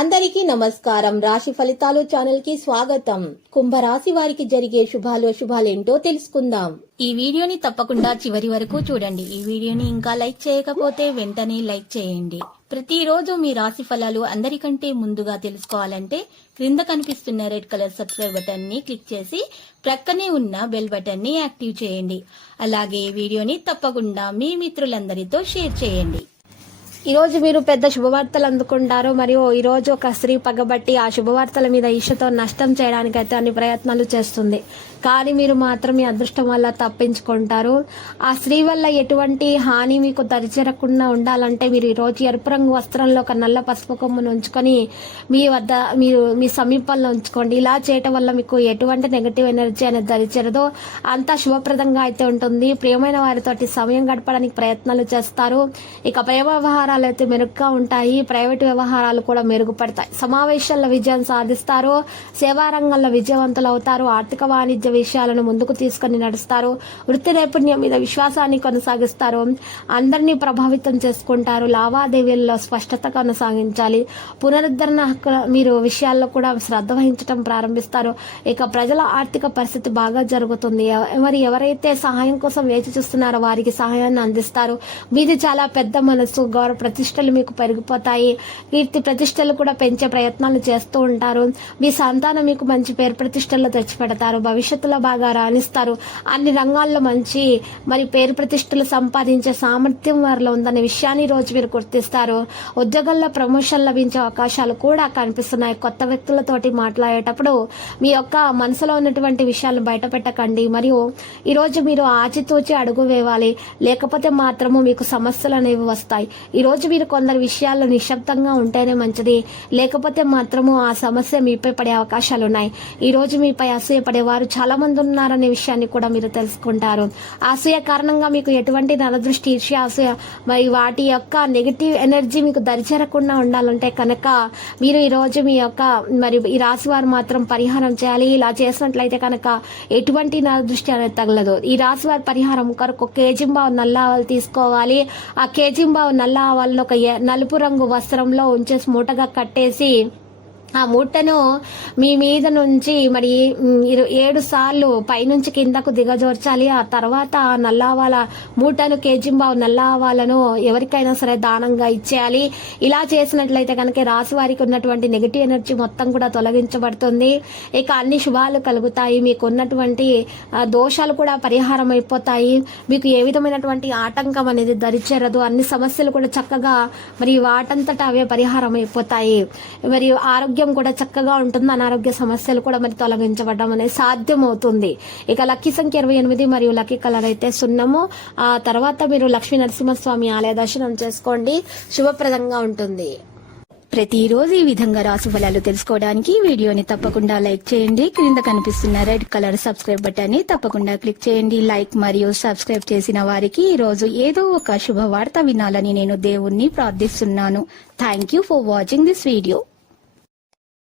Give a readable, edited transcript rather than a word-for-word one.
అందరికీ నమస్కారం. రాశి ఫలితాలు ఛానల్ కి స్వాగతం. కుంభరాశి వారికి జరిగే శుభాలేంటో తెలుసుకుందాం. ఈ వీడియోని తప్పకుండా చివరి వరకు చూడండి. ఈ వీడియోని ఇంకా లైక్ చేయకపోతే వెంటనే లైక్ చేయండి. ప్రతిరోజు మీ రాశి ఫలాలు అందరికంటే ముందుగా తెలుసుకోవాలంటే క్రింద కనిపిస్తున్న రెడ్ కలర్ సబ్స్క్రైబ్ బటన్ ని క్లిక్ చేసి ప్రక్కనే ఉన్న బెల్ బటన్ ని యాక్టివ్ చేయండి. అలాగే ఈ వీడియోని తప్పకుండా మీ మిత్రులందరితో షేర్ చేయండి. ఈ రోజు మీరు పెద్ద శుభవార్తలు అందుకుంటారు. మరియు ఈ రోజు ఒక స్త్రీ పగబట్టి ఆ శుభవార్తల మీద ఈషతో నష్టం చేయడానికైతే అన్ని ప్రయత్నాలు చేస్తుంది. కానీ మీరు మాత్రం మీ అదృష్టం వల్ల తప్పించుకుంటారు. ఆ స్త్రీ వల్ల ఎటువంటి హాని మీకు దరిచేరకుండా ఉండాలంటే మీరు ఈ రోజు ఎరుపు రంగు వస్త్రంలో ఒక నల్ల పసుపు కొమ్మును ఉంచుకొని మీరు మీ సమీపంలో ఉంచుకోండి. ఇలా చేయటం వల్ల మీకు ఎటువంటి నెగటివ్ ఎనర్జీ అనేది దరిచేరదో అంతా శుభప్రదంగా అయితే ఉంటుంది. ప్రియమైన వారితోటి సమయం గడపడానికి ప్రయత్నాలు చేస్తారు. ఇక ప్రేమ వ్యవహారాలు అయితే మెరుగ్గా ఉంటాయి. ప్రైవేట్ వ్యవహారాలు కూడా మెరుగుపడతాయి. సమావేశాల్లో విజయం సాధిస్తారు. సేవా రంగంలో విజయవంతులు అవుతారు. ఆర్థిక వాణిజ్య విషయాలను ముందుకు తీసుకుని నడుస్తారు. వృత్తి నైపుణ్యం మీద విశ్వాసాన్ని కొనసాగిస్తారు. అందరినీ ప్రభావితం చేసుకుంటారు. లావాదేవీల్లో స్పష్టత కొనసాగించాలి. పునరుద్ధరణ మీరు విషయాల్లో కూడా శ్రద్ధ వహించడం ప్రారంభిస్తారు. ఇక ప్రజల ఆర్థిక పరిస్థితి బాగా జరుగుతుంది. ఎవరైతే సహాయం కోసం వేచి చూస్తున్నారో వారికి సహాయాన్ని అందిస్తారు. మీది చాలా పెద్ద మనసు. గౌరవ ప్రతిష్టలు మీకు పెరిగిపోతాయి. కీర్తి ప్రతిష్టలు కూడా పెంచే ప్రయత్నాలు చేస్తూ ఉంటారు. మీ సంతానం మీకు మంచి పేరు ప్రతిష్టలు తెచ్చిపెడతారు. భవిష్యత్తులో బాగా రాణిస్తారు. అన్ని రంగాల్లో మంచి పేరు ప్రతిష్టలు సంపాదించే సామర్థ్యం వారిలో ఉందనే విషయాన్ని రోజు మీరు గుర్తిస్తారు. ఉద్యోగంలో ప్రమోషన్ లభించే అవకాశాలు కూడా కనిపిస్తున్నాయి. కొత్త వ్యక్తులతోటి మాట్లాడేటప్పుడు మీ యొక్క మనసులో ఉన్నటువంటి విషయాలను బయట పెట్టకండి. మరియు ఈరోజు మీరు ఆచితూచి అడుగు వేయాలి. లేకపోతే మాత్రము మీకు సమస్యలు అనేవి వస్తాయి. ఈ రోజు మీరు కొందరు విషయాల్లో నిశ్శబ్దంగా ఉంటేనే మంచిది. లేకపోతే మాత్రము ఆ సమస్య మీపై పడే అవకాశాలు ఉన్నాయి. ఈ రోజు మీపై అసూయ పడేవారు చాలా మంది ఉన్నారనే విషయాన్ని కూడా మీరు తెలుసుకుంటారు. అసూయ కారణంగా మీకు ఎటువంటి నరదృష్టి, ఈర్ష్య, అసూయ వాటి యొక్క నెగిటివ్ ఎనర్జీ మీకు దరిచేరకుండా ఉండాలంటే కనుక మీరు ఈ రోజు మీ యొక్క ఈ రాశి వారు మాత్రం పరిహారం చేయాలి. ఇలా చేసినట్లయితే కనుక ఎటువంటి నరదృష్టి అనేది తగలదు. ఈ రాశి వారి పరిహారం కొరకు కేజింబావు నల్ల ఆవాలు తీసుకోవాలి. ఆ కేజింబావు నల్ల ఆవాలను ఒక నలుపు రంగు వస్త్రంలో ఉంచేసి మూటగా కట్టేసి ఆ మూటను మీ మీద నుంచి 7 సార్లు పైనుంచి కిందకు దిగజోర్చాలి. ఆ తర్వాత నల్ల ఆవాల మూటను కేజింబావు నల్ల ఆవాలను ఎవరికైనా సరే దానంగా ఇచ్చేయాలి. ఇలా చేసినట్లయితే కనుక రాశి వారికి ఉన్నటువంటి నెగిటివ్ ఎనర్జీ మొత్తం కూడా తొలగించబడుతుంది. ఇక అన్ని శుభాలు కలుగుతాయి. మీకు ఉన్నటువంటి దోషాలు కూడా పరిహారం అయిపోతాయి. మీకు ఏ విధమైనటువంటి ఆటంకం అనేది దరిచేరదు. అన్ని సమస్యలు కూడా చక్కగా వాటంతటా అవే పరిహారం అయిపోతాయి. మరియు ఆరోగ్యం కూడా చక్కగా ఉంటుంది. అనారోగ్య సమస్యలు కూడా తొలగించబడడం అనేది సాధ్యం అవుతుంది. ఇక లక్కీ సంఖ్య 28 మరియు లక్కీ కలర్ అయితే సున్నము. ఆ తర్వాత మీరు లక్ష్మీ నరసింహస్వామి ఆలయ దర్శనం చేసుకోండి. శుభప్రదంగా ఉంటుంది. ప్రతిరోజు ఈ విధంగా రాశి ఫలాలు తెలుసుకోవడానికి వీడియోని తప్పకుండా లైక్ చేయండి. క్రింద కనిపిస్తున్న రెడ్ కలర్ సబ్స్క్రైబ్ బటన్ ని తప్పకుండా క్లిక్ చేయండి. లైక్ మరియు సబ్స్క్రైబ్ చేసిన వారికి ఈ రోజు ఏదో ఒక శుభవార్త వినాలని నేను దేవుణ్ణి ప్రార్థిస్తున్నాను. Thank you for watching this video.